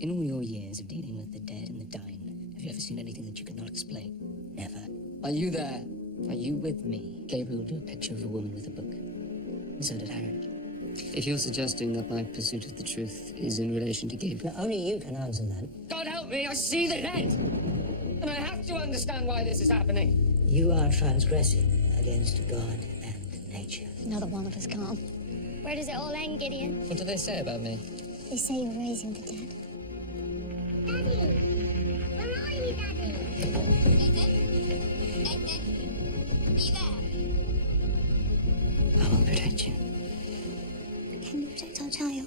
In all your years of dealing with the dead and the dying, have you ever seen anything that you could not explain? Never. Are you there? Are you with me? Gabriel drew a picture of a woman with a book. And so did Harry. If you're suggesting that my pursuit of the truth is in relation to Gabriel... Now, only you can answer that. God help me, I see the dead! And I have to understand why this is happening. You are transgressing against God and nature. Another one of us can't. Where does it all end, Gideon? What do they say about me? They say you're raising the dead. Daddy! Where are you, Daddy? Nathan? Nathan? Are you there? I will protect you. Can we protect our child?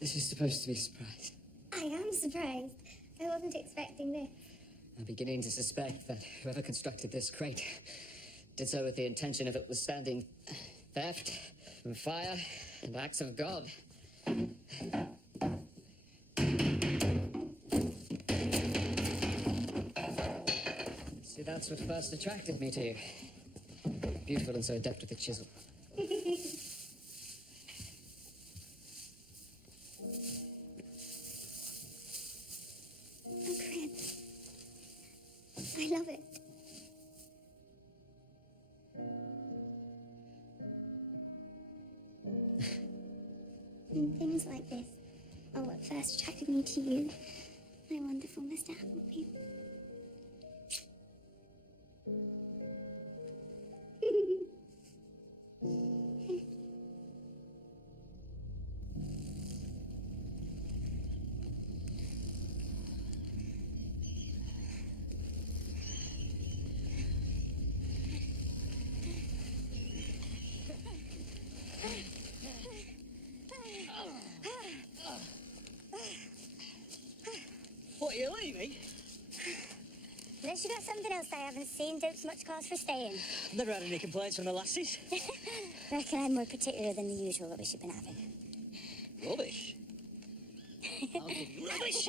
This is supposed to be a surprise. I am surprised. I wasn't expecting this. I'm beginning to suspect that whoever constructed this crate did so with the intention of it withstanding theft and fire and acts of God. See, that's what first attracted me to you. Beautiful and so adept with the chisel. I love it. And things like this are what first attracted me to you, my wonderful Mr. Appleby. What, you leaving? Unless you got something else I haven't seen, don't so much cause for staying. Never had any complaints from the lassies. Reckon I'm more particular than the usual rubbish you've been having. Rubbish? I'll give you rubbish.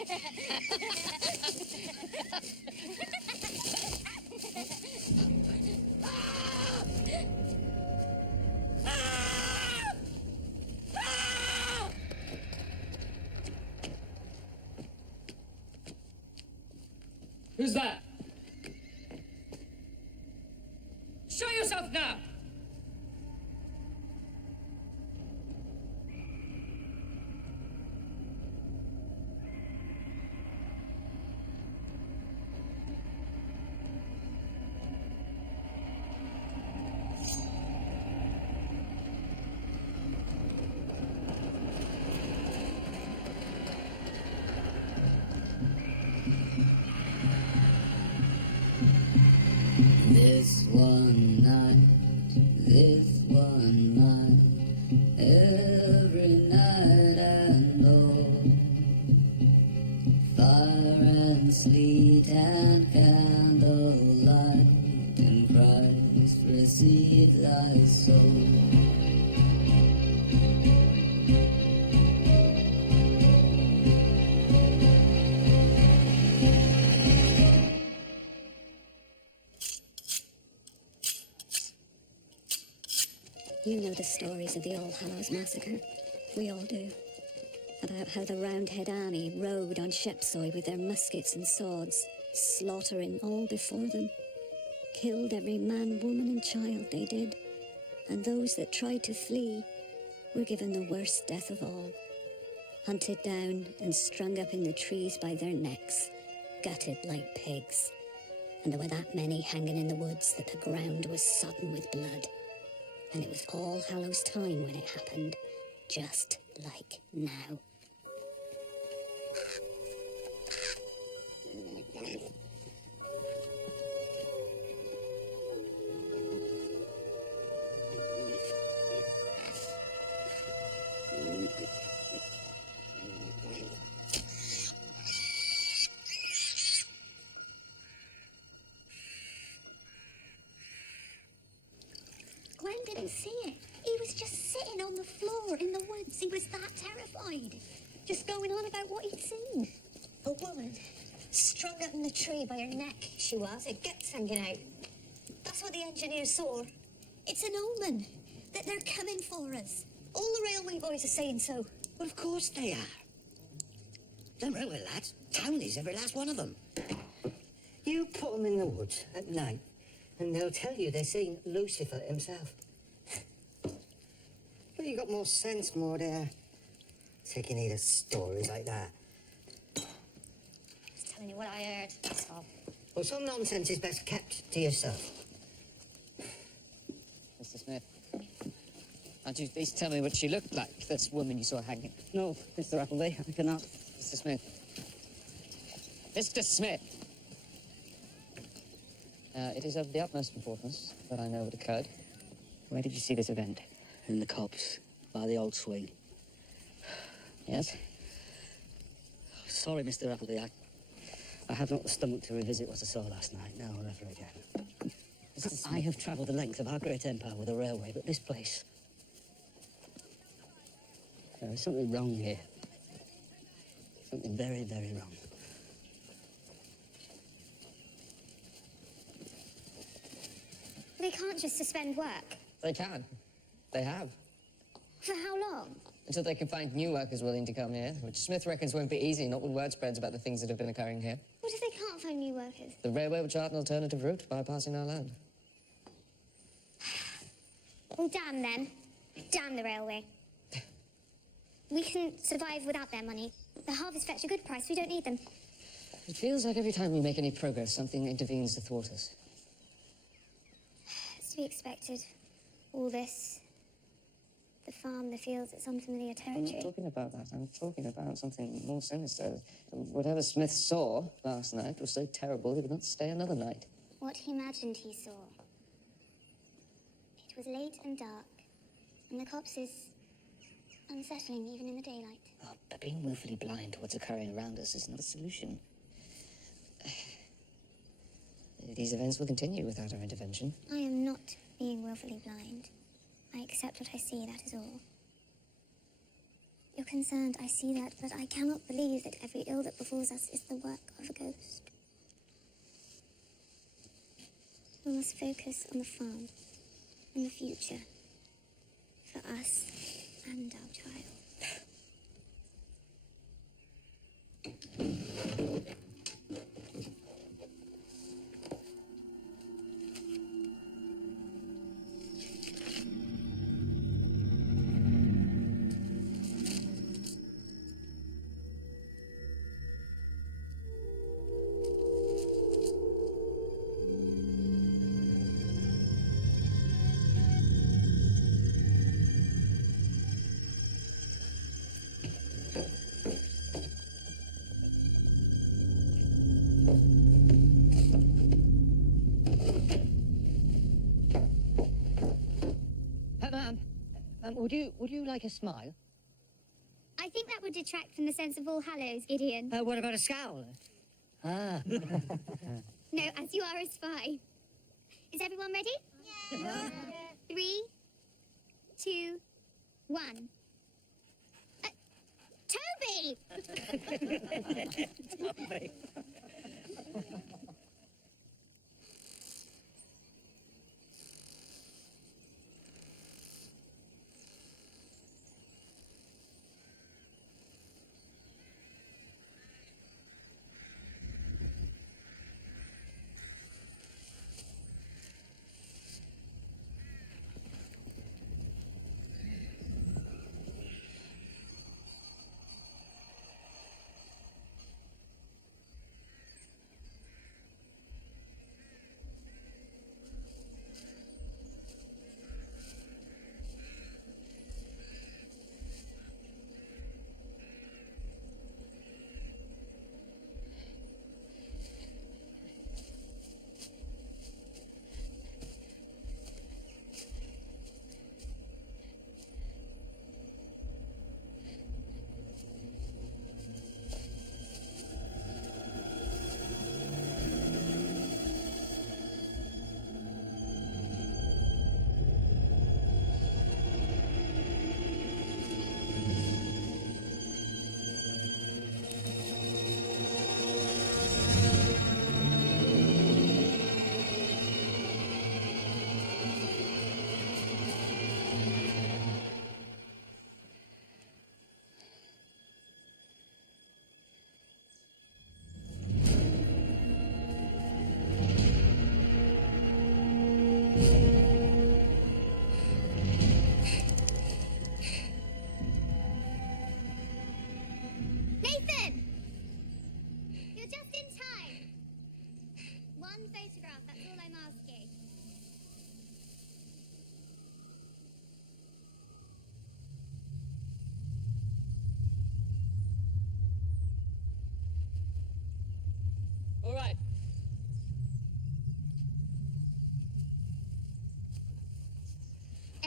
Who's that? Show yourself now! This one night, every night and all, fire and sleet and candlelight, and Christ receive thy soul. You know the stories of the All Hallows Massacre. We all do. About how the Roundhead army rode on Shepsoy with their muskets and swords, slaughtering all before them. Killed every man, woman and child, they did. And those that tried to flee were given the worst death of all. Hunted down and strung up in the trees by their necks, gutted like pigs. And there were that many hanging in the woods that the ground was sodden with blood. And it was All Hallows time when it happened, just Like now. Gwen didn't see it. He was just sitting on the floor in the woods. He was that terrified. Just going on about what he'd seen. A woman, strung up in the tree by her neck, she was, her guts hanging out. That's what the engineers saw. It's an omen that they're coming for us. All the railway boys are saying so. Well, of course they are. Them railway lads, townies, every last one of them. You put them in the woods at night, and they'll tell you they're seeing Lucifer himself. But you got more sense, more there. Taking heed of stories like that. Just telling you what I heard, that's all. Well, some nonsense is best kept to yourself. Mr. Smith, can't you at least tell me what she looked like, this woman you saw hanging? No, Mr. Appleby, I cannot. Mr. Smith. Mr. Smith! It is of the utmost importance that I know what occurred. Where did you see this event? In the copse, by the old swing. Yes? Sorry, Mr. Appleby, I have not the stomach to revisit what I saw last night, now or ever again. I have travelled the length of our great empire with a railway, but this place... There is something wrong here. Something very, very wrong. They can't just suspend work. They can. They have. For how long? Until they can find new workers willing to come here, which Smith reckons won't be easy, not when word spreads about the things that have been occurring here. What if they can't find new workers? The railway will chart an alternative route bypassing our land. Well, damn them. Damn the railway. We can survive without their money. The harvest fetch a good price. We don't need them. It feels like every time we make any progress, something intervenes to thwart us. It's to be expected. All this. The farm, the fields, it's unfamiliar I'm not territory. talking about that. I'm talking about something more sinister. Whatever Smith saw last night was so terrible he would not stay another night. What he imagined he saw. It was late and dark, and the copse is unsettling even in the daylight. Oh, but being willfully blind to what's occurring around us is not a solution. These events will continue without our intervention. I am not being willfully blind. I accept what I see, that is all. You're concerned, I see that, but I cannot believe that every ill that befalls us is the work of a ghost. We must focus on the farm and the future for us and our child. Would you like a smile? I think that would detract from the sense of All Hallows, Gideon. What about a scowl? Ah. No, as you are a spy. Is everyone ready? Yeah. 3, 2, 1. Toby!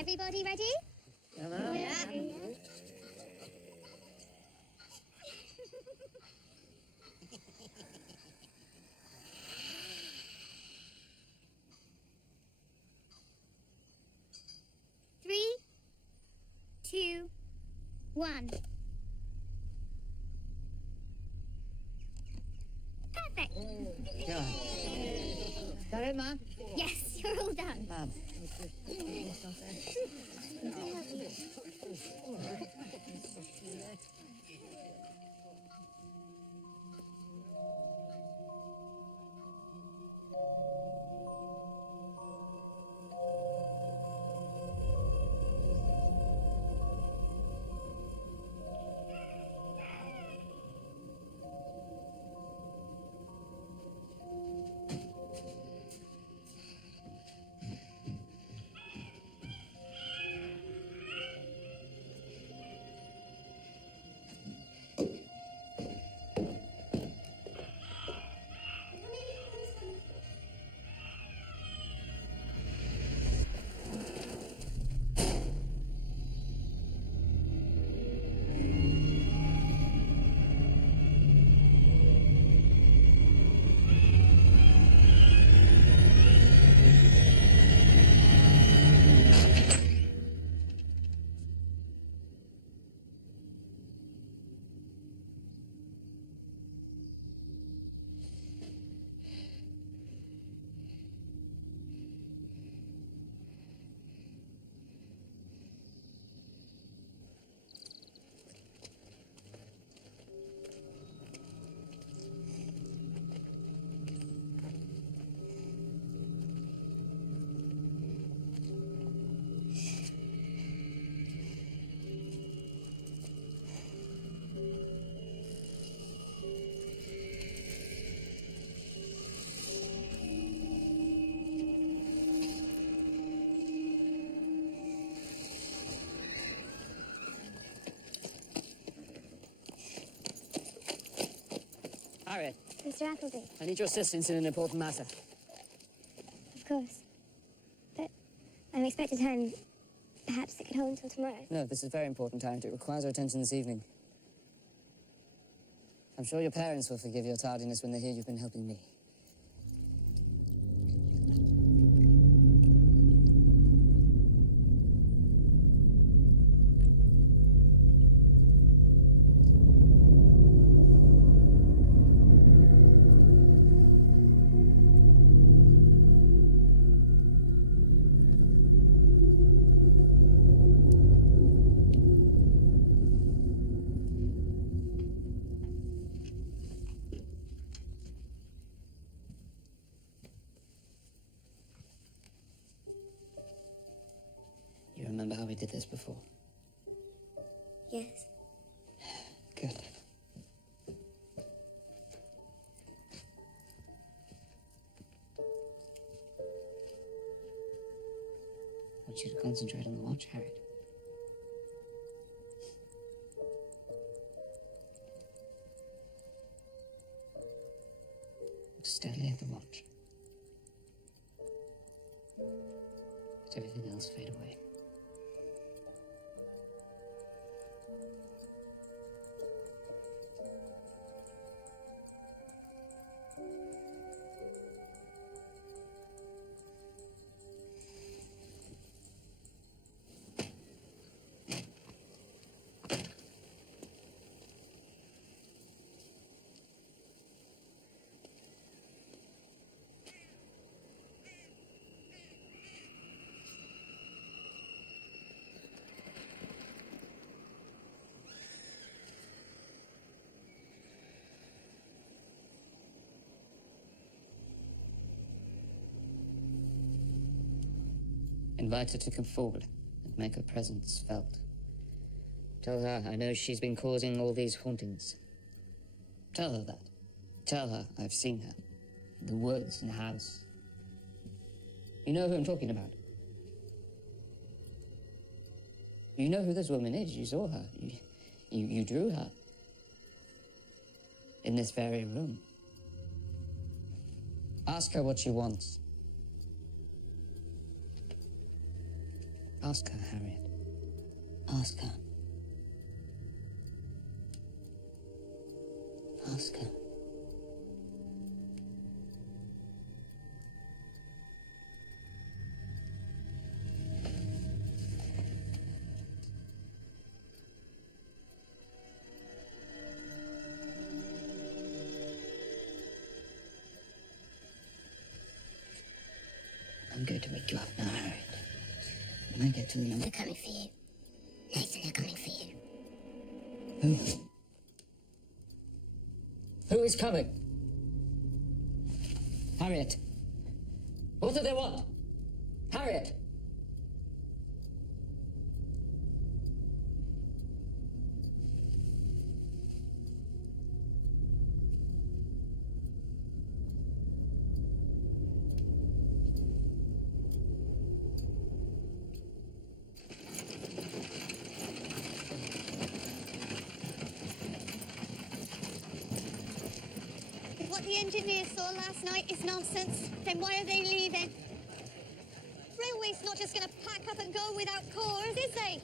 Everybody ready? Hello? Yeah. 3, 2, 1. Perfect. Go on. Got it, Mum? Yes, you're all done. Mum. Harry, Mr. Appleby, I need your assistance in an important matter. of course. But I'm expected home. Perhaps it could hold until tomorrow. No, this is very important, Harriet. It requires our attention this evening. I'm sure your parents will forgive your tardiness when they hear you've been helping me. You remember how we did this before? Yes. Good. I want you to concentrate on the watch, Harriet. Look steadily at the watch. Let everything else fade away. Invite her to come forward and make her presence felt. Tell her I know she's been causing all these hauntings. Tell her that. Tell her I've seen her. In the woods, in the house. You know who I'm talking about. You know who this woman is. You saw her. You drew her. In this very room. Ask her what she wants. Ask her, Harriet. Ask her. Ask her. I'm going to wake you up now, Harriet. When I get to the number... They're coming for you. Nathan, they're coming for you. Who? Who is coming? Harriet. What do they want? Harriet. If what the engineers saw last night is nonsense, then why are they leaving? Railway's not just going to pack up and go without cores, is they?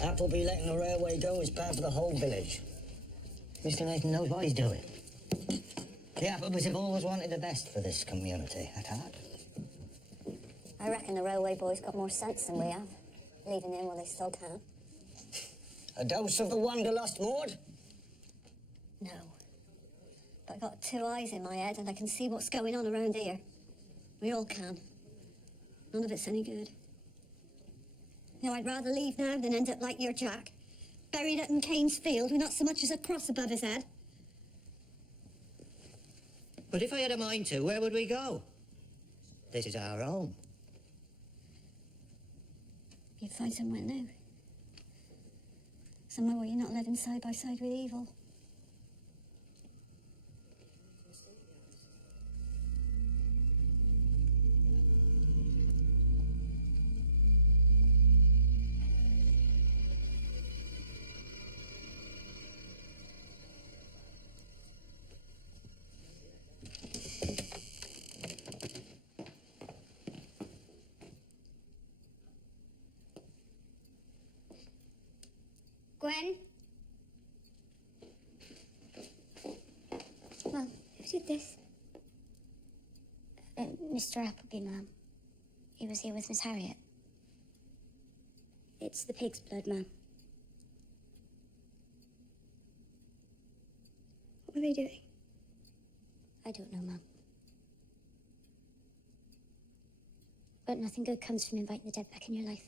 Appleby letting the railway go is bad for the whole village. Mr. Nathan knows what he's doing. The Applebys have always wanted the best for this community, at heart. I reckon the railway boys got more sense than we have, leaving in while they still can. A dose of the wanderlust, Maud? No. But I've got 2 eyes in my head and I can see what's going on around here. We all can. None of it's any good. You know, I'd rather leave now than end up like your Jack, buried up in Kane's field with not so much as a cross above his head. But if I had a mind to, where would we go? This is our home. You'd find somewhere new. Somewhere where you're not living side by side with evil. Gwen? Mum, who did this? Mr. Appleby, Mum. He was here with Miss Harriet. It's the pig's blood, Mum. What were they doing? I don't know, Mum. But nothing good comes from inviting the dead back in your life.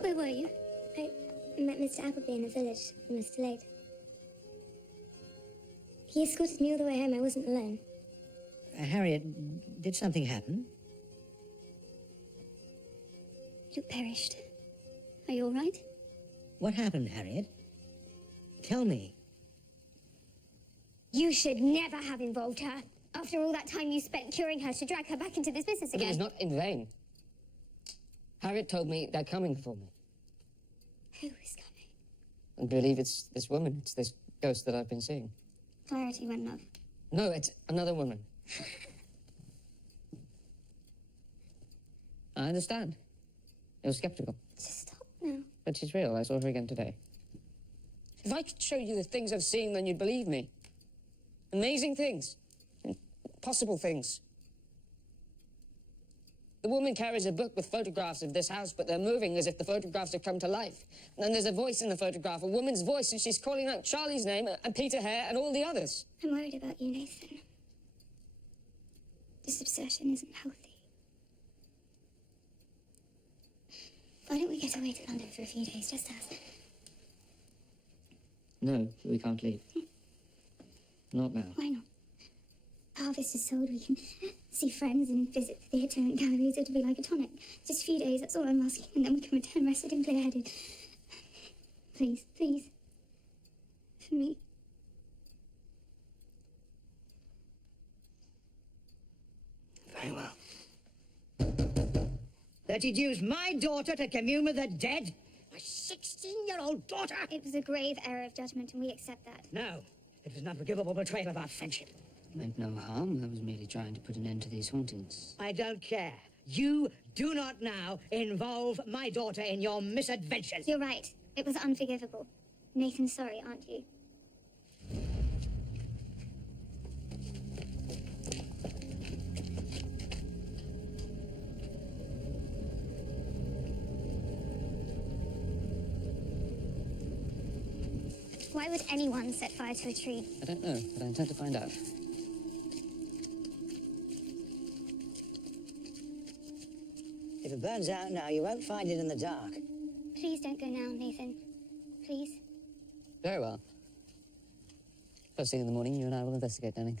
Where were you? I met Mr. Appleby in the village and was delayed. He escorted me all the way home. I wasn't alone. Harriet, did something happen? Luke perished. Are you all right? What happened, Harriet? Tell me. You should never have involved her. After all that time you spent curing her to drag her back into this business But it again. was not in vain. Harriet told me they're coming for me. Who is coming? I believe it's this woman. It's this ghost that I've been seeing. Clarity, when love. No, it's another woman. I understand. You're skeptical. Just stop now. But she's real. I saw her again today. If I could show you the things I've seen, then you'd believe me. Amazing things. Impossible things. The woman carries a book with photographs of this house, but they're moving as if the photographs have come to life. And then there's a voice in the photograph, a woman's voice, and she's calling out Charlie's name and Peter Hare and all the others. I'm worried about you, Nathan. This obsession isn't healthy. Why don't we get away to London for a few days, just us? No, we can't leave. Not now. Why not? Harvest is sold, we can see friends and visit the theatre and galleries. It'll be like a tonic. Just a few days, that's all I'm asking, and then we can return rested and clear-headed. Please, please. For me. Very well. That he'd use my daughter to commune with the dead? My 16-year-old daughter? It was a grave error of judgment, and we accept that. No, it was an unforgivable betrayal of our friendship. Meant no harm. I was merely trying to put an end to these hauntings. I don't care. You do not now involve my daughter in your misadventures. You're right. It was unforgivable. Nathan's sorry, aren't you? Why would anyone set fire to a tree? I don't know, but I intend to find out. If it burns out now, you won't find it in the dark. Please don't go now, Nathan. Please. Very well. First thing in the morning, you and I will investigate, Denning.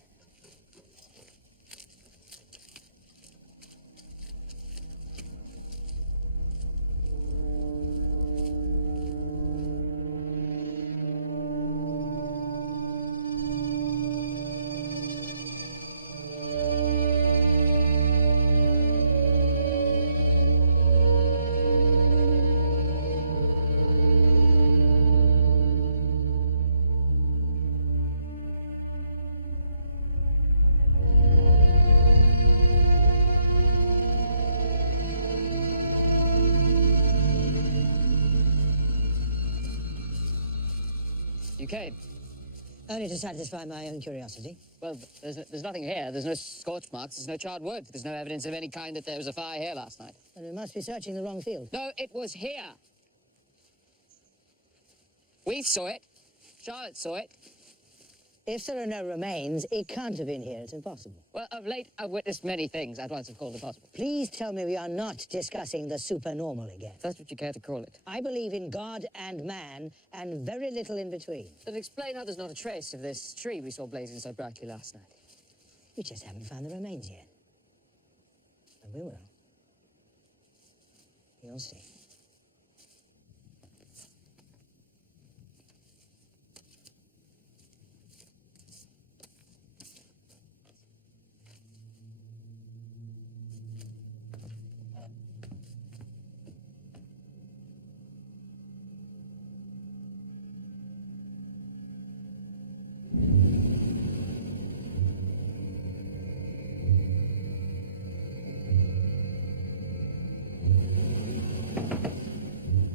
You came? Only to satisfy my own curiosity. Well, there's nothing here. There's no scorch marks. There's no charred wood. There's no evidence of any kind that there was a fire here last night. Then we must be searching the wrong field. No, it was here. We saw it. Charlotte saw it. If there are no remains, it can't have been here. It's impossible. Well, of late, I've witnessed many things I'd once have called impossible. Please tell me we are not discussing the supernormal again. If that's what you care to call it. I believe in God and man, and very little in between. Then explain how there's not a trace of this tree we saw blazing so brightly last night. We just haven't found the remains yet. And we will. You'll see.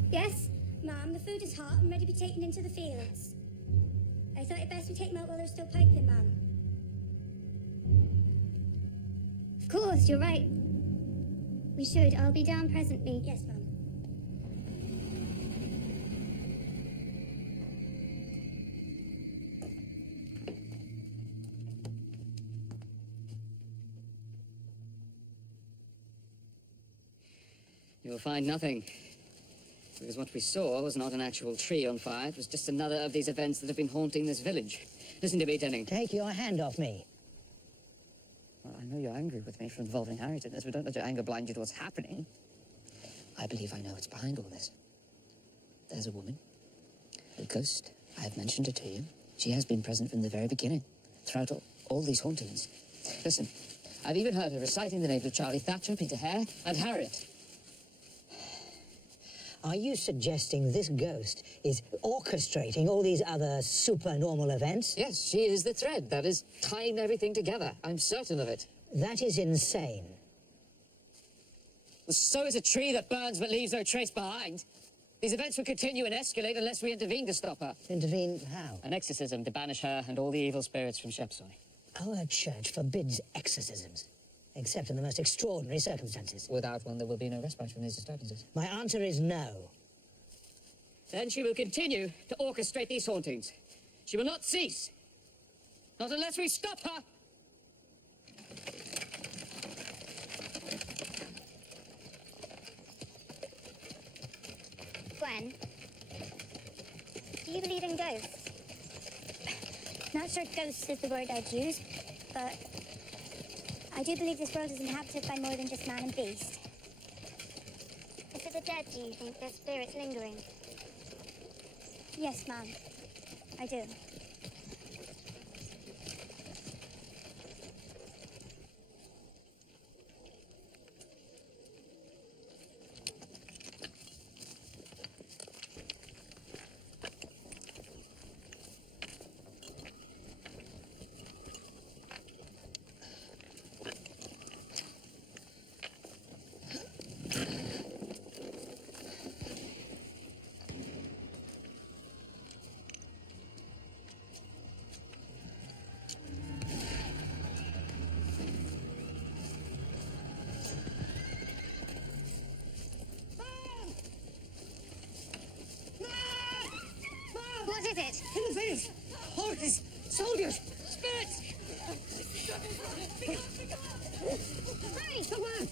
Yes, ma'am, the food is hot and ready to be taken into the fields. I thought it best we take them out while they're still piping, ma'am. Of course, you're right. We should. I'll be down presently. Yes, ma'am. You will find nothing. Because what we saw was not an actual tree on fire. It was just another of these events that have been haunting this village. Listen to me, Denning. Take your hand off me. Well, I know you're angry with me for involving Harriet in this, but don't let your anger blind you to what's happening. I believe I know what's behind all this. There's a woman, a ghost, I have mentioned it to you. She has been present from the very beginning, throughout all these hauntings. Listen, I've even heard her reciting the names of Charlie Thatcher, Peter Hare, and Harriet. Are you suggesting this ghost is orchestrating all these other supernormal events? Yes, she is the thread that is tying everything together. I'm certain of it. That is insane. So is a tree that burns but leaves no trace behind. These events will continue and escalate unless we intervene to stop her. Intervene how? An exorcism to banish her and all the evil spirits from Shepsoy. Our church forbids exorcisms, except in the most extraordinary circumstances. Without one, there will be no respite from these disturbances. My answer is no. Then she will continue to orchestrate these hauntings. She will not cease. Not unless we stop her. Gwen, do you believe in ghosts? Not sure ghosts is the word I'd use, but I do believe this world is inhabited by more than just man and beast. And for the dead, do you think their spirits lingering? Yes, ma'am. I do. What is it? In the fields! Horses! Soldiers! Spirits! Hurry! The word!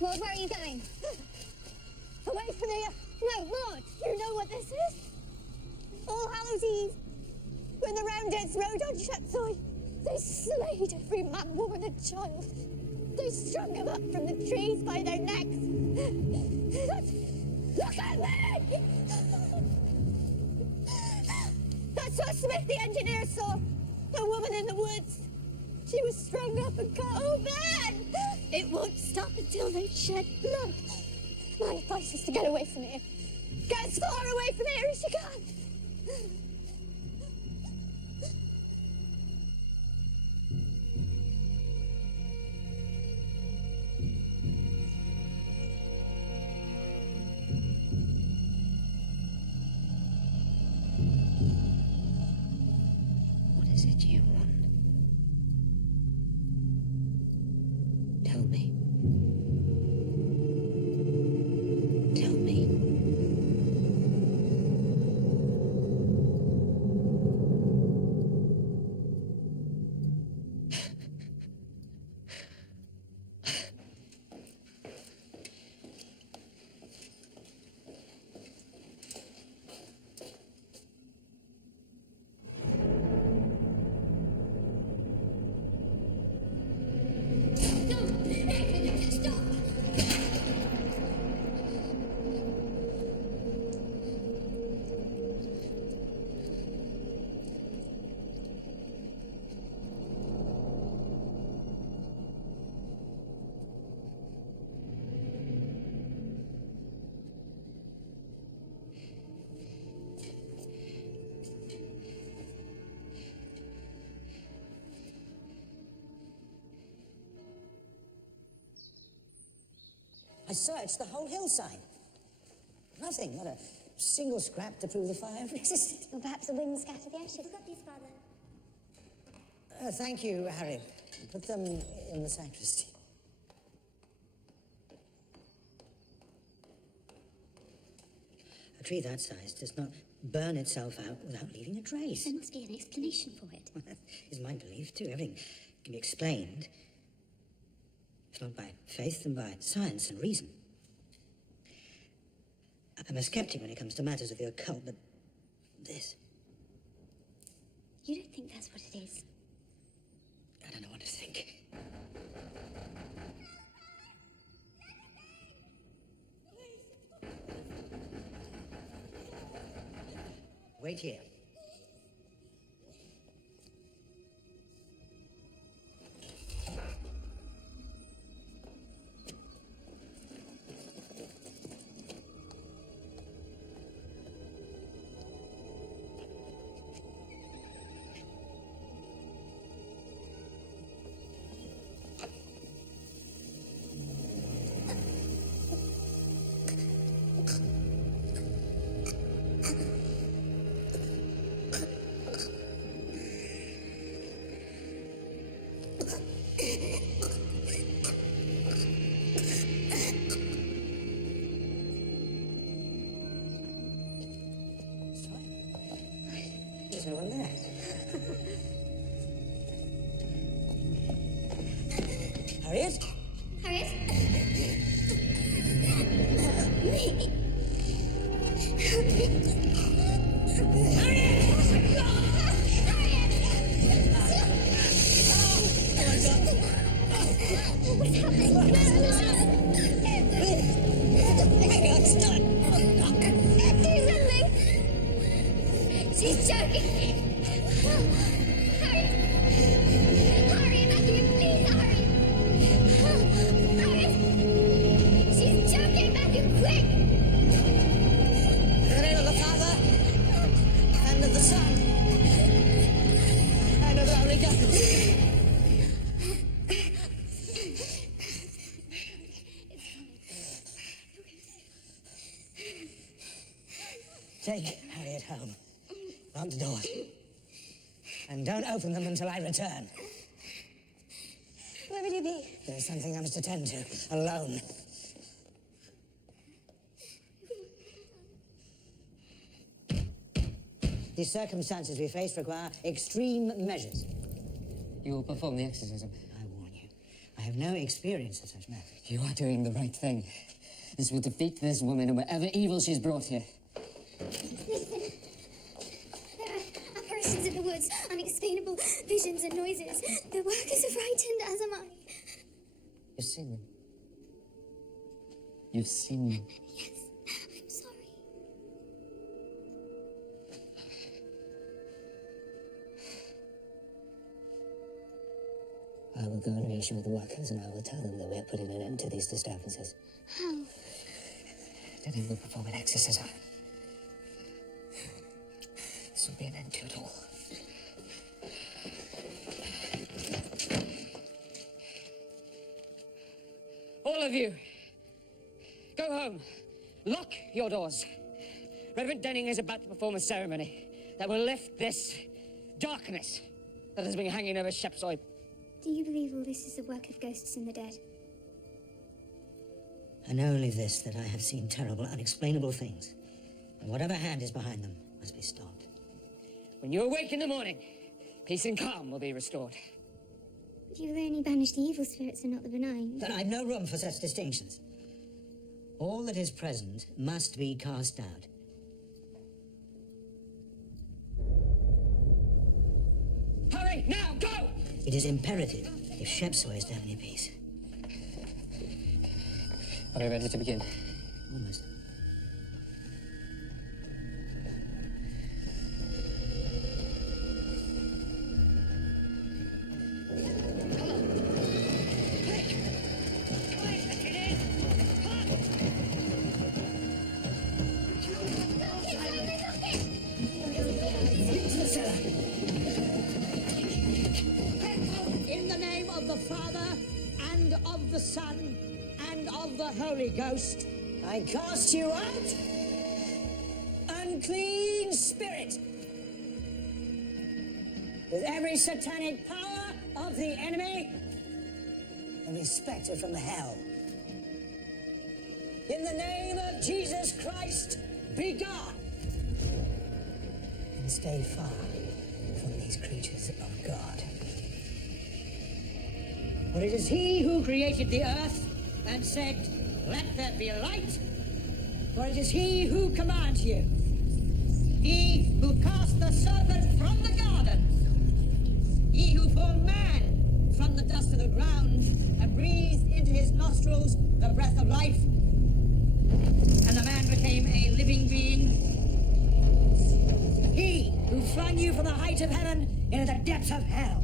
Maud, where are you going? Away from here! No, Maud! You know what this is? All Hallows Eve, when the Roundheads rode on Shepsoy, they slayed every man, woman and child. They strung them up from the trees by their necks. Look at me! That's what Smith the engineer saw. The woman in the woods. She was strung up and cut open. It won't stop until they shed blood. My advice is to get away from here. Get as far away from here as you can. What is it you want? Tell me. Tell me. I searched the whole hillside. Nothing, not a single scrap to prove the fire resisted. Or perhaps the wind scattered the ashes. I've got these, Father. Thank you, Harry. Put them in the sacristy. A tree that size does not burn itself out without leaving a trace. There must be an explanation for it. That is my belief, too. Everything can be explained, if not by faith, then by science and reason. I'm a skeptic when it comes to matters of the occult, but this... You don't think that's what it is? I don't know what to think. Wait here. There's no one there. Harriet? Harriet? She's joking. Harry! Hurry, Matthew, please hurry! Harry! She's joking, Matthew, quick! In the name of the Father, and of the Son, and of the Holy Ghost. Take Harriet home. Lock the doors. And don't open them until I return. Where will you be? There's something I must attend to, alone. The circumstances we face require extreme measures. You will perform the exorcism. I warn you, I have no experience of such matters. You are doing the right thing. This will defeat this woman and whatever evil she's brought here. Nathan, there are apparitions in the woods, unexplainable visions and noises. The workers are frightened, as am I. You've seen them. You've seen them. Yes, I'm sorry. I will go and reassure the workers, and I will tell them that we are putting an end to these disturbances. How? Then I will perform an exorcism. This will be an end to it all. All of you, go home. Lock your doors. Reverend Denning is about to perform a ceremony that will lift this darkness that has been hanging over Shepsoy. Do you believe all this is the work of ghosts and the dead? I know only this, that I have seen terrible, unexplainable things. And whatever hand is behind them must be stopped. When you awake in the morning, peace and calm will be restored. But you will only banish the evil spirits and not the benign. But I've no room for such distinctions. All that is present must be cast out. Hurry, now, go! It is imperative if Shepsoy is to have any peace. Are we ready to begin? Almost. In the name of the Father, and of the Son, and of the Holy Ghost, I cast you out! unclean spirit, with every satanic power of the enemy, Every spectre from hell. in the name of Jesus Christ, be gone. And stay far from these creatures of God. For it is he who created the earth and said, "Let there be light." For it is he who commands you. He who cast the serpent from the garden. He who formed man from the dust of the ground and breathed into his nostrils the breath of life. And the man became a living being. He who flung you from the height of heaven into the depths of hell.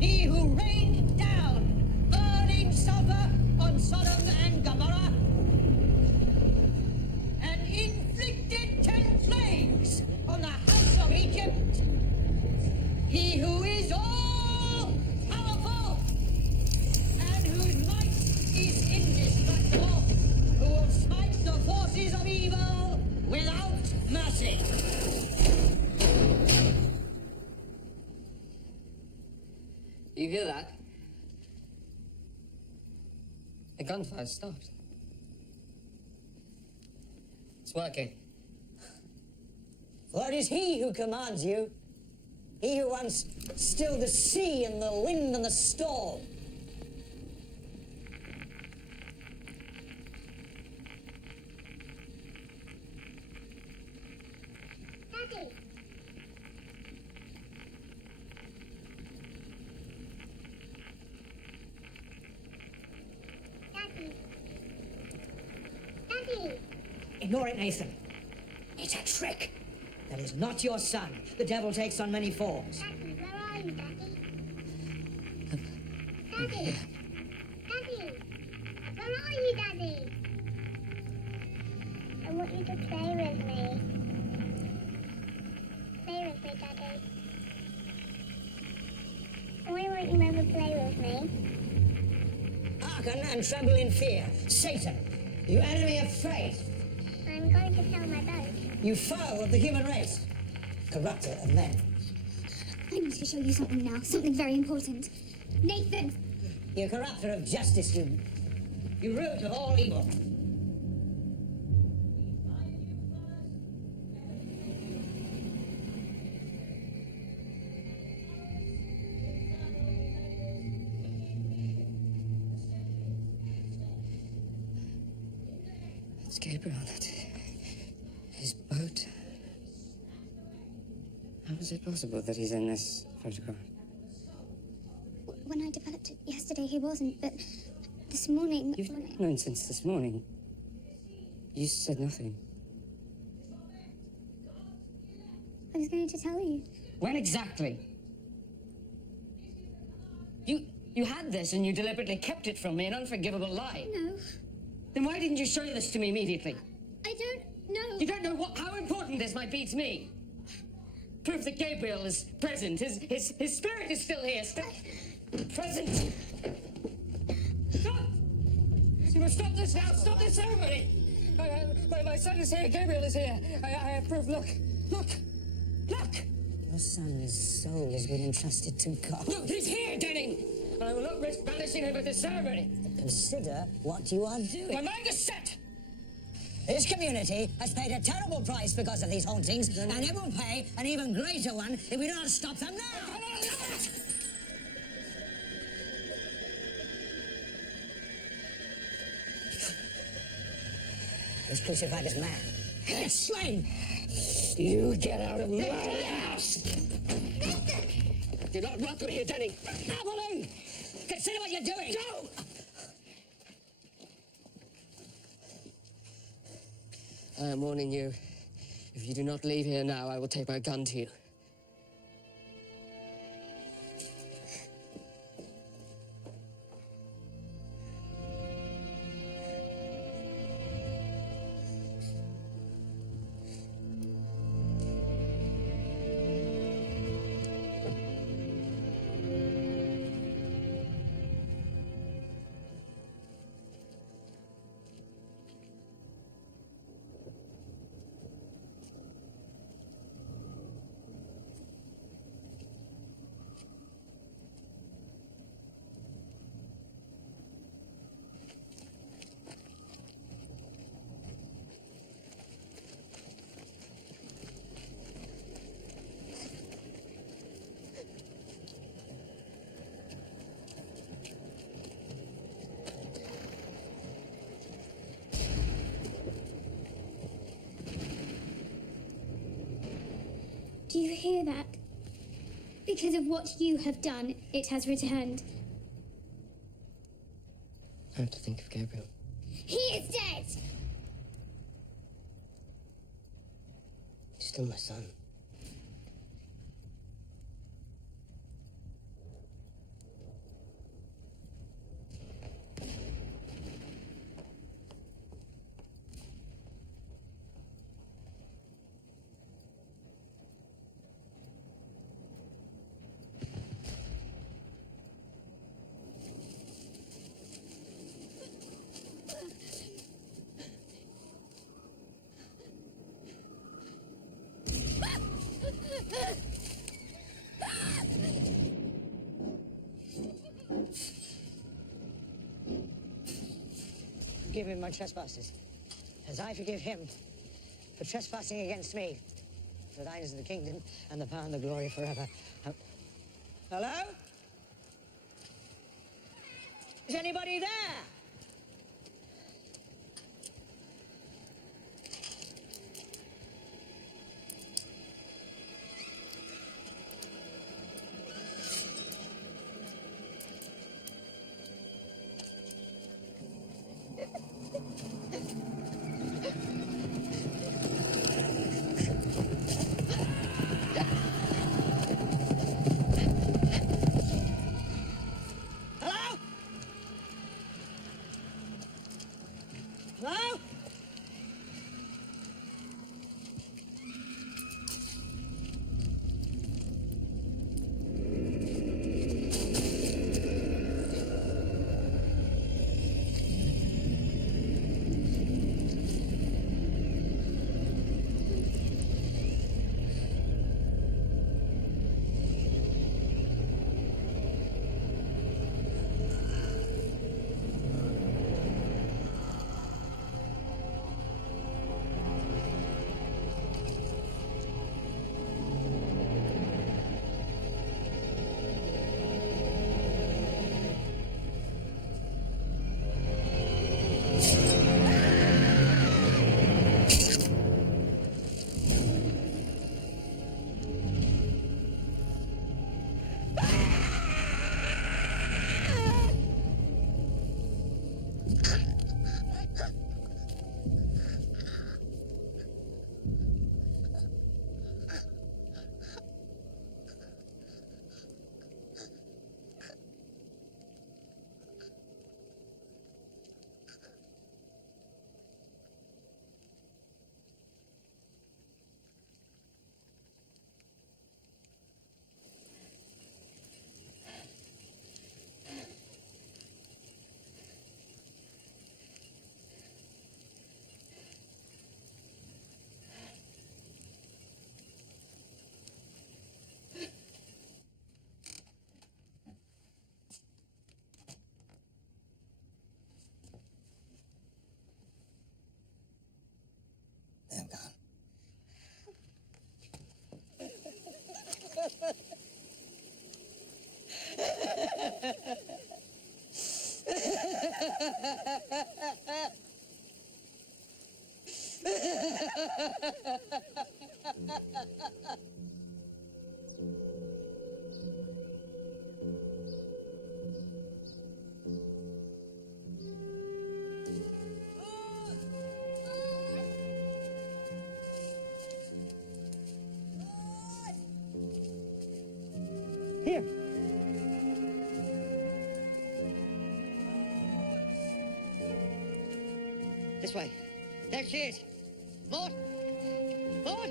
He who rained down burning sulfur on Sodom and Gomorrah and inflicted 10 plagues on the house of Egypt. He who is all powerful and whose might is indestructible, who will smite the forces of evil without mercy. You hear that? The gunfire stopped. It's working. For it is he who commands you. He who once stilled the sea and the wind and the storm. Daddy. Daddy. Daddy. Ignore it, Nathan. It's a trick. That is not your son. The devil takes on many forms. Daddy, where are you, Daddy? Daddy. Daddy. Where are you, Daddy? I want you to play with me. Play with me, Daddy. Why won't you ever play with me? Hearken and tremble in fear. Satan, you enemy of faith. I'm going to sell my boat. You foe of the human race. Corrupter of men. I need to show you something now, something very important. Nathan! You corrupter of justice, you root of all evil. It's Gabriel. That's his boat. How is it possible that he's in this photograph? When I developed it yesterday, he wasn't, but this morning... You've known since this morning. You said nothing. I was going to tell you. When exactly? You had this and you deliberately kept it from me, an unforgivable lie. No, Then why didn't you show this to me immediately? I don't know. You don't know how important this might be to me. Proof that Gabriel is present. His spirit is still here. Present. Stop! You must stop this now. Stop this ceremony. My son is here. Gabriel is here. I have proof. Look. Your son's soul has been entrusted to God. Look, he's here, Denning. And I will not risk banishing him at this ceremony. Consider what you are doing. My mind is set. This community has paid a terrible price because of these hauntings, and it will pay an even greater one if we don't stop them now. He's crucified as man. Slain! You get out of my house! You're not welcome here, Denning. Abilene! Consider what you're doing! Go! I am warning you. If you do not leave here now, I will take my gun to you. hear that. Because of what you have done, it has returned. I have to think of Gabriel. He is dead! He's still my son. Forgive him my trespasses, as I forgive him for trespassing against me. For thine is the kingdom, and the power, and the glory forever. Hello? Is anybody there? Hello? Hello? They're gone. Here. This way. There she is. Maud! Maud!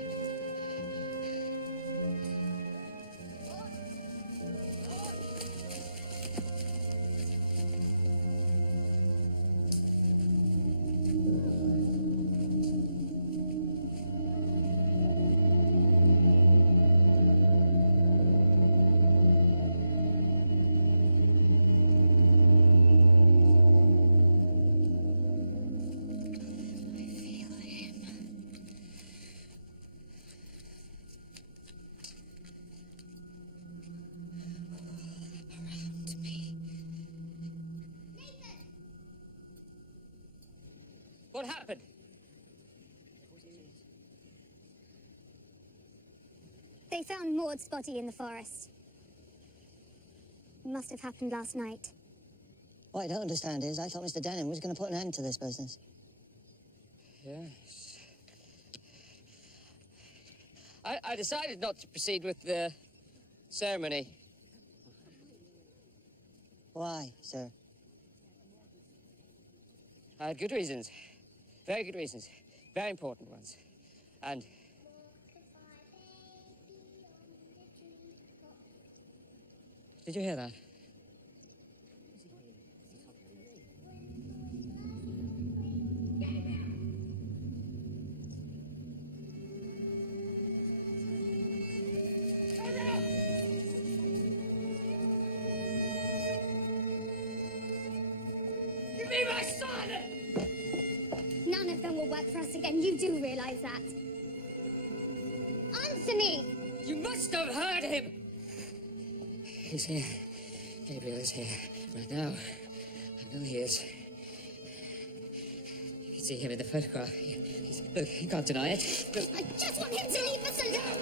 What happened? They found Maud's body in the forest. It must have happened last night. What I don't understand is I thought Mr. Denham was going to put an end to this business. Yes. I decided not to proceed with the ceremony. Why, sir? I had good reasons. Very good reasons. Very important ones. And... Did you hear that? Give me my son! None of them will work for us again. You do realize that. Answer me! You must have heard him! He's here. Gabriel is here. Right now. I know he is. You can see him in the photograph. Look, you can't deny it. Look. I just want him to leave us alone!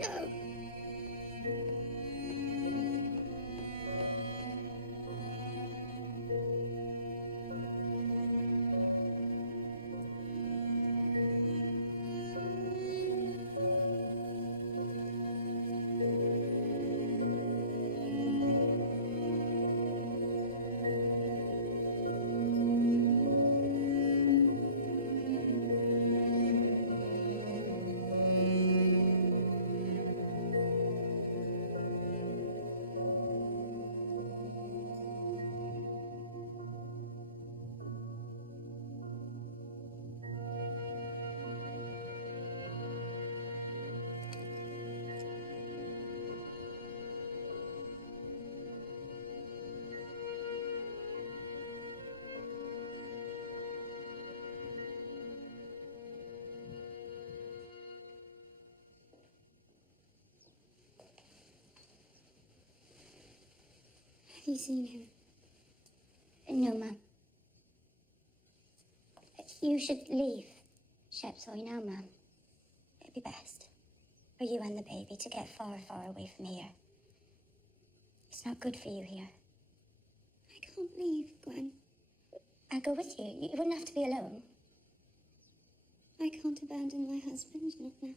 No! Have you seen him? No, Mum. You should leave Shepsoy now, Mum. It'd be best for you and the baby to get far, far away from here. It's not good for you here. I can't leave, Gwen. I'll go with you. You wouldn't have to be alone. I can't abandon my husband, not now.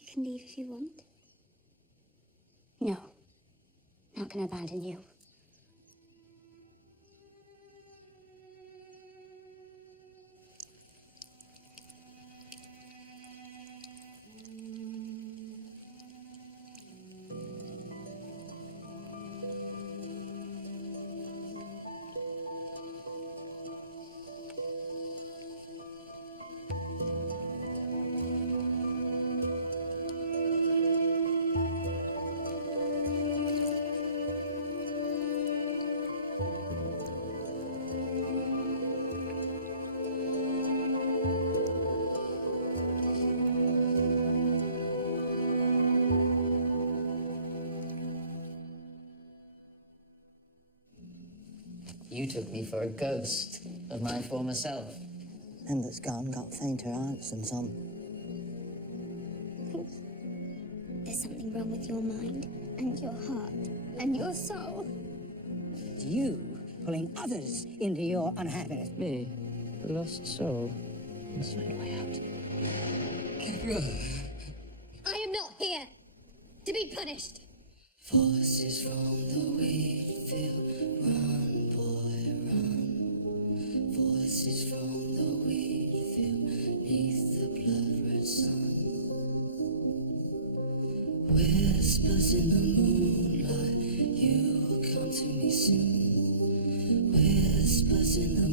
You can leave if you want. No, not gonna abandon you. You took me for a ghost of my former self. Them that's gone got fainter hearts than some. There's something wrong with your mind and your heart and your soul. It's you pulling others into your unhappiness. Me, the lost soul. Let's find a way out. Gabriel. I am not here to be punished. Voices from the wheat field, run, boy, run. Voices from the wheat field, neath the blood-red sun. Whispers in the moonlight, you will come to me soon. Whispers in the